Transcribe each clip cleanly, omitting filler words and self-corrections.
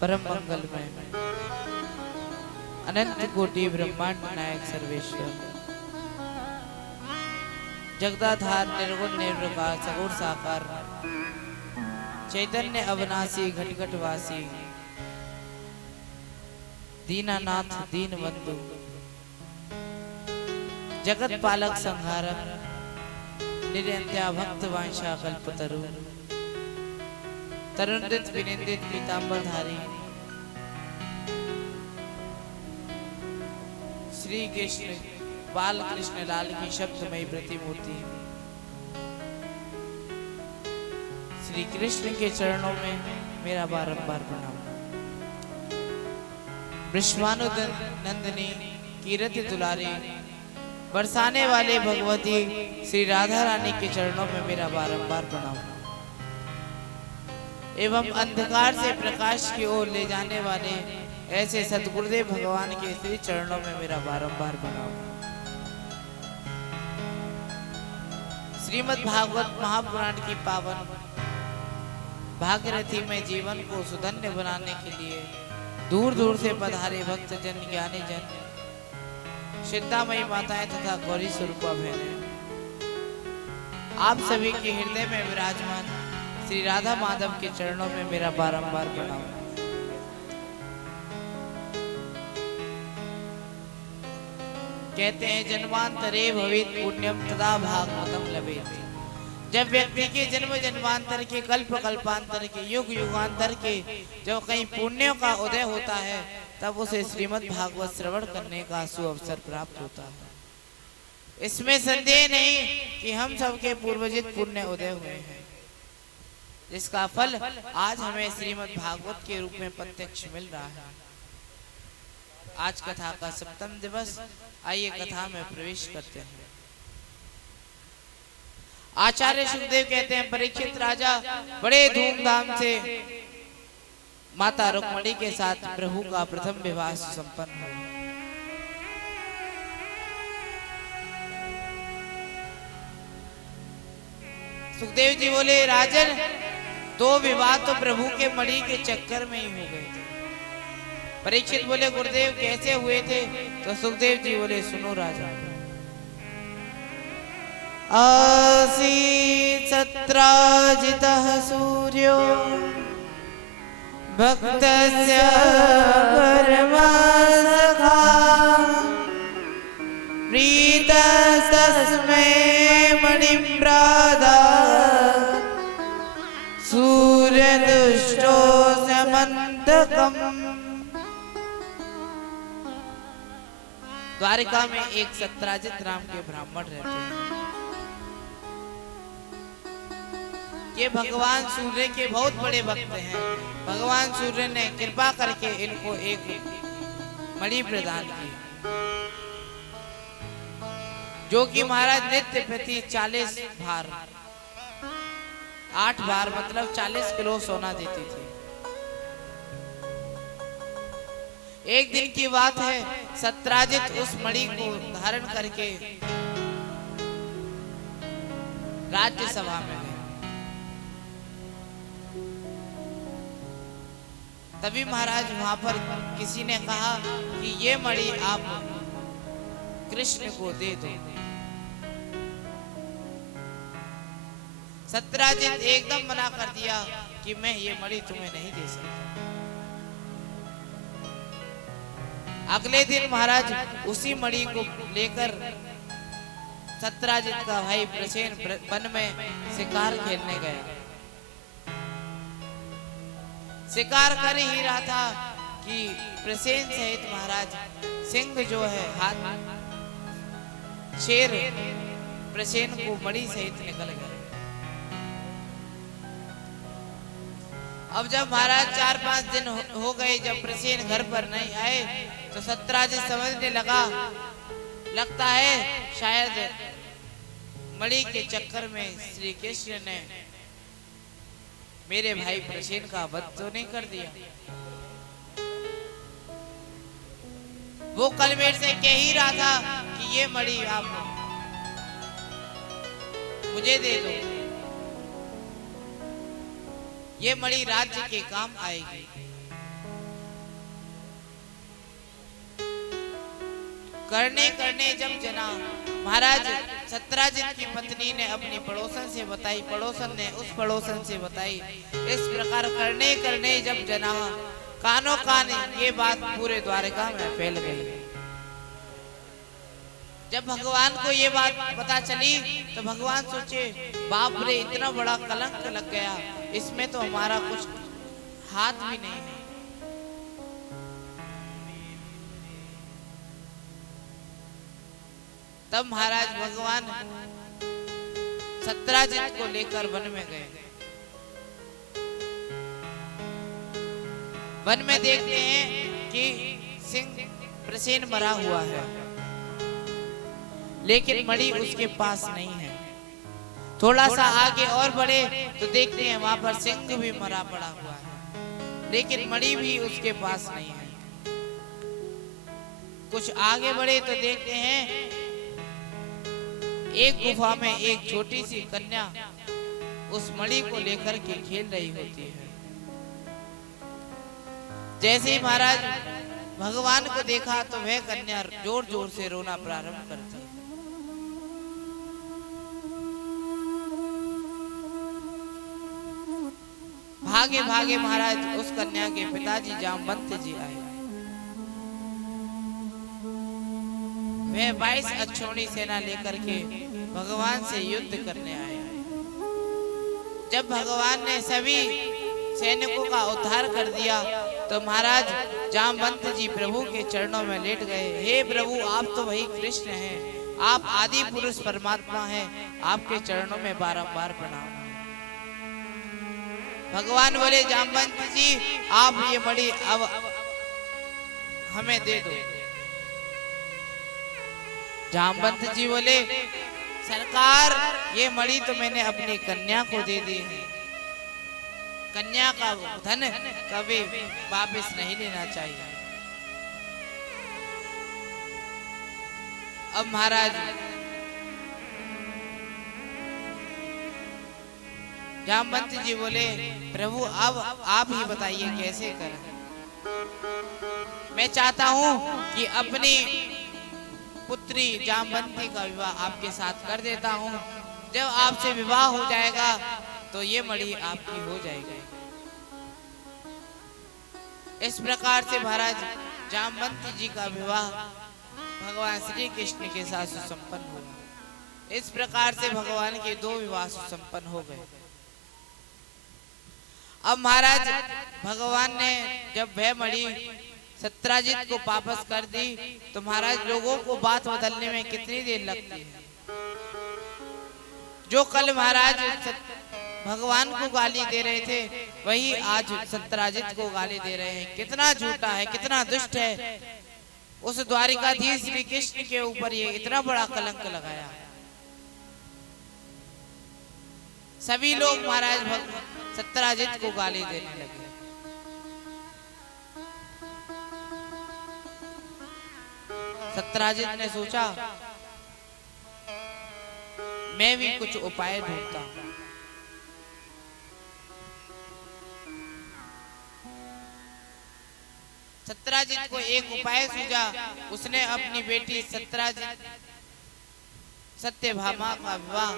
परम मंगलमय अनंत कोटि ब्रह्मांड नायक सर्वेश्वर जगदाधार निर्गुण निर्विकार सगुण साकार चैतन्य अविनाशी घट वासी दीनानाथ दीन बंधु जगत पालक संहारक निरंत्या भक्त वांछा कल्पतरु तरुणित विनिंदित पीतांबरधारी श्री कृष्ण बाल कृष्ण लाल की शब्दमयी प्रतिमूर्ति श्री कृष्ण के चरणों में मेरा बारंबार प्रणाम। विश्वानुनंदिनी कीरति दुलारी बरसाने वाले भगवती श्री राधा रानी के चरणों में मेरा बारंबार प्रणाम एवं अंधकार से प्रकाश की ओर ले जाने वाले ऐसे सतगुरुदेव भगवान के श्री चरणों में मेरा बारंबार प्रणाम। श्रीमद् भागवत महापुराण की पावन भागीरथी में जीवन को सुधन्य बनाने के लिए दूर दूर से पधारे भक्त जन ज्ञानी जन सिद्धामयी माताएं तथा गौरी स्वरूपा बहनें आप सभी के हृदय में विराजमान श्री राधा माधव के चरणों में मेरा बारंबार प्रणाम। कहते हैं जन्मांतरे भवेत् पुण्यम तदा भागवतम लभेत्। जब व्यक्ति के जन्म जन्मांतर के कल्प कल्पांतर के युग युगांतर के जब कहीं पुण्यों का उदय होता है तब उसे श्रीमद् भागवत श्रवण करने का सुअवसर प्राप्त होता है। इसमें संदेह नहीं कि हम सबके पूर्वजित पुण्य उदय हुए हैं जिसका फल आज हमें श्रीमद् भागवत के रूप में प्रत्यक्ष मिल रहा है। आज कथा का सप्तम दिवस, आइए कथा में प्रवेश करते हैं। आचार्य सुखदेव कहते हैं परीक्षित राजा बड़े धूमधाम से माता रुक्मिणी के साथ प्रभु का प्रथम विवाह संपन्न हुआ। सुखदेव जी बोले राजन दो विवाह तो प्रभु के मणि के चक्कर में ही हो गए थे। परीक्षित बोले गुरुदेव कैसे हुए थे? तो सुखदेव जी बोले सुनो राजा। आसीत् सत्राजितः सूर्यो भक्तस्य परमसखा प्रीतस्तस्मै मणिं प्रादात् सूर्यदुष्टो समन्तकम्। द्वारिका में एक सत्राजित नाम के ब्राह्मण रहते हैं। ये भगवान सूर्य के बहुत बड़े भक्त हैं। भगवान सूर्य ने कृपा करके इनको एक मणि प्रदान की जो कि महाराज नित्य प्रति 40 भार 8 भार मतलब 40 किलो सोना देती थी। एक दिन की बात है सत्राजित उस मणि को धारण करके राज्यसभा में गए। तभी महाराज वहां पर किसी ने कहा कि ये मणि आप कृष्ण को दे दो। सत्राजित एकदम मना कर दिया कि मैं ये मणि तुम्हें नहीं दे सकता। अगले दिन महाराज उसी मणि को लेकर सत्राजित का भाई प्रसेन वन में शिकार खेलने गया। शिकार कर ही रहा था कि प्रसेन सहित महाराज सिंह जो है हाथ शेर प्रसेन को मणि सहित निकल गए। अब जब महाराज 4-5 दिन हो गए जब प्रसेन घर पर नहीं आए तो सत्राजित समझने लगता है शायद मणि के चक्कर में श्री कृष्ण ने मेरे भाई प्रसेन का वध तो नहीं कर दिया। वो कल मेरे से कह ही रहा था कि ये मणि आप मुझे दे दो, ये मणि राज्य के काम आएगी। करने करने जब जना, महाराज सत्राजित की पत्नी ने अपनी पड़ोसन से बताई, पड़ोसन ने उस पड़ोसन से बताई। इस प्रकार करने करने जब जना, कानों कान ये बात पूरे द्वारका में फैल गई। जब भगवान को ये बात पता चली तो भगवान सोचे, बाप रे इतना बड़ा कलंक लग गया, इसमें तो हमारा कुछ हाथ भी नहीं है। तब महाराज भगवान सत्राजित को लेकर वन में गए। वन में देखते हैं कि सिंह प्रसेन मरा हुआ है, लेकिन मणि उसके पास नहीं है। थोड़ा सा आगे और बढ़े तो देखते हैं वहां पर सिंह भी मरा पड़ा हुआ है, लेकिन मणि भी उसके पास नहीं है। कुछ आगे बढ़े तो देखते हैं एक गुफा में एक छोटी सी कन्या उस मणि को लेकर के खेल रही होती है। जैसे ही महाराज भगवान को देखा तो वह कन्या जोर जोर से रोना प्रारंभ करती है। भागे भागे महाराज उस कन्या के पिताजी जामवंत जी आए। वे 22 अक्षौणी सेना लेकर के भगवान से युद्ध करने आए। जब भगवान ने सभी सैनिकों का उद्धार कर दिया तो महाराज जामवंत जी प्रभु के चरणों में लेट गए। हे प्रभु, आप तो वही कृष्ण हैं, आप आदि पुरुष परमात्मा हैं, आपके चरणों में बारंबार प्रणाम। भगवान बोले, जामवंत जी आप ये मणि अब हमें दे दो। जामवंत जी बोले, सरकार ये मणि तो मैंने अपनी कन्या को दे दी है, कन्या का धन कभी वापस नहीं लेना चाहिए। अब महाराज जामवंत जी बोले, प्रभु अब आप ही बताइए कैसे करें। मैं चाहता हूं कि अपनी पुत्री जामवंती का विवाह आपके साथ कर देता हूं। जब आपसे विवाह हो जाएगा तो ये मणि आपकी हो जाएगी। इस प्रकार से महाराज जामवंती जी का विवाह भगवान श्री कृष्ण के साथ सुसंपन्न हुआ। इस प्रकार से भगवान के 2 विवाह सुसंपन्न हो गए। अब महाराज भगवान ने जब वह मणि सत्राजित को वापस कर दी तो महाराज लोगों को बात बदलने में कितनी देर लगती है। जो कल महाराज भगवान को गाली दे रहे थे वही आज सत्राजित को गाली दे रहे हैं। कितना झूठा है, कितना दुष्ट है। उस द्वारिकाधीश श्री कृष्ण के ऊपर ये इतना बड़ा कलंक लगाया। सभी लोग महाराज सत्राजित को गाली देने लगे। सत्राजित ने सोचा, मैं भी कुछ उपाय ढूंढता हूं। सत्राजित को एक उपाय सूझा। उसने अपनी बेटी सत्यभामा का विवाह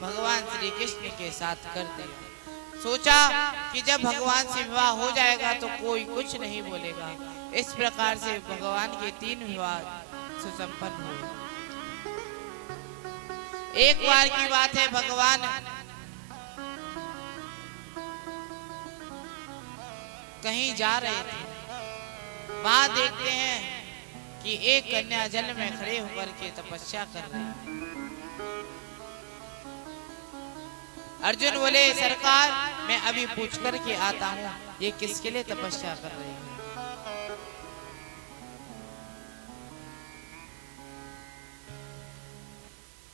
भगवान श्री कृष्ण के साथ कर दिया। सोचा कि जब भगवान से विवाह हो जाएगा तो कोई कुछ नहीं बोलेगा। इस प्रकार से भगवान के 3 विवाह सुसंपन्न हुए। एक बार की बात है, भगवान कहीं जा रहे थे। वहां देखते हैं कि एक कन्या जल में खड़े होकर के तपस्या कर रही है। अर्जुन बोले, सरकार मैं अभी पूछ कर के आता हूँ, ये किसके लिए तपस्या कर रही है।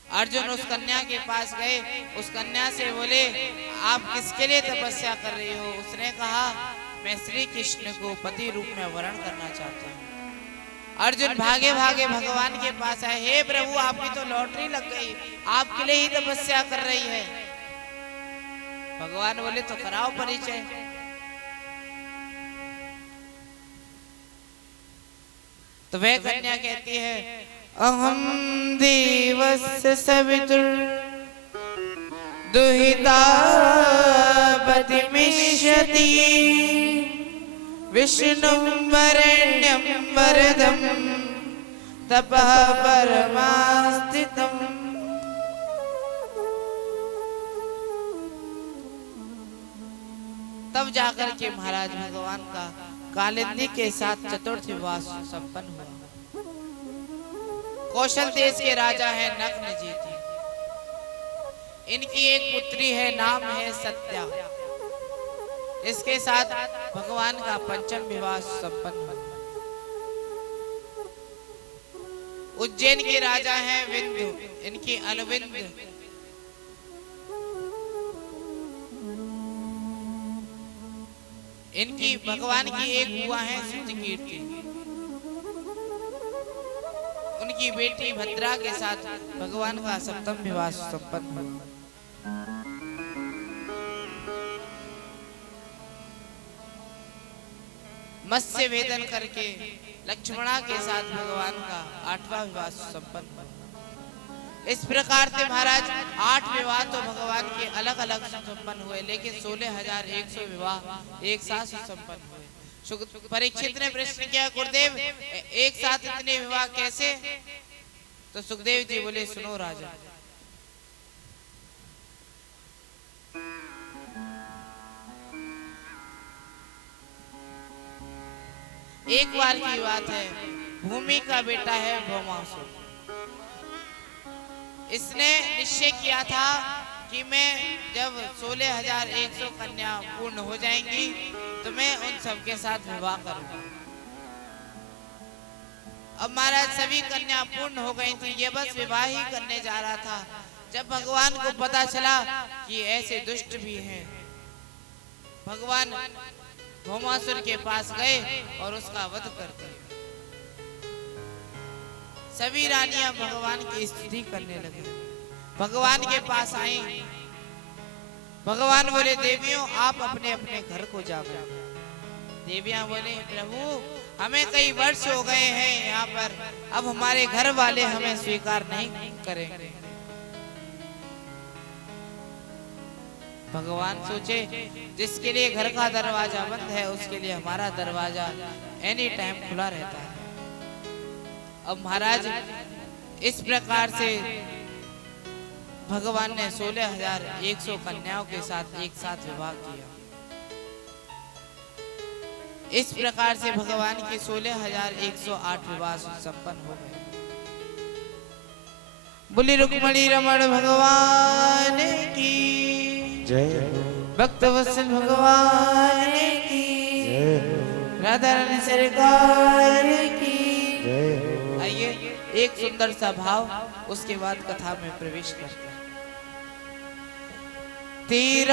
अर्जुन उस कन्या के पास गए। उस कन्या से बोले, आप किसके लिए तपस्या कर रही हो। उसने कहा, मैं श्री कृष्ण को पति रूप में वरण करना चाहता हूँ। अर्जुन भागे भागे भगवान के पास आए। हे प्रभु, आपकी तो लॉटरी लग गई, आपके लिए ही तपस्या कर रही है। भगवान बोले, तो कराओ परिचय। तो वह कन्या कहती है, अहम देवस्य सवितुर दुहिता पतिमिष्यति विष्णुं वरेण्यं वरदं तपः परमास्थितम्। तब जाकर के महाराज भगवान का कालिंदी के साथ चतुर्थ विवाह संपन्न हुआ। कौशल देश के राजा है नग्न जी थे। इनकी एक पुत्री है, नाम है सत्या। इसके साथ भगवान का पंचम विवाह संपन्न हुआ। उज्जैन के राजा हैं विंध्य, इनकी अनुविंद। इनकी भगवान की एक बुआ है सिद्धकीर्ति। उनकी बेटी भद्रा के साथ भगवान का सप्तम विवाह संपन्न हुआ। मत्स्य वेदन करके लक्ष्मणा के साथ भगवान का आठवां विवाह संपन्न हुआ। इस प्रकार से महाराज 8 विवाह तो भगवान के अलग अलग संपन्न हुए, लेकिन 16,100 विवाह एक साथ संपन्न हुए। परीक्षित ने प्रश्न किया, गुरुदेव एक साथ इतने विवाह कैसे? तो सुखदेव जी बोले, सुनो राजा, एक बार की बात है। भूमि का बेटा है भौमासुर। इसने निश्चय किया था कि मैं जब 16,100 कन्या पूर्ण हो जाएंगी तो मैं उन सबके साथ विवाह करूंगा। अब महाराज सभी कन्या पूर्ण हो गई थी, ये बस विवाह ही करने जा रहा था। जब भगवान को पता चला कि ऐसे दुष्ट भी हैं, भगवान भौमासुर के पास गए और उसका वध कर दिया। सभी रानियां भगवान की स्तुति करने लगी, भगवान के पास आई। भगवान बोले, देवियों आप अपने अपने घर को जाओ। देवियां बोले, प्रभु हमें कई वर्ष हो गए हैं यहाँ पर, अब हमारे घर वाले हमें स्वीकार नहीं करेंगे। भगवान सोचे, जिसके लिए घर का दरवाजा बंद है उसके लिए हमारा दरवाजा एनी टाइम खुला रहता है। अब महाराज इस प्रकार से भगवान ने 16,100 कन्याओं के साथ एक साथ विवाह किया। इस प्रकार से भगवान के 16,108 विवाह संपन्न हो गए। बोली रुक्मणी रमण भगवान की जय, भक्त वत्सल भगवान की जय, राधा रानी सरकार की जय। आइए एक सुंदर सा भाव, उसके बाद कथा में प्रवेश करते हैं। तेरा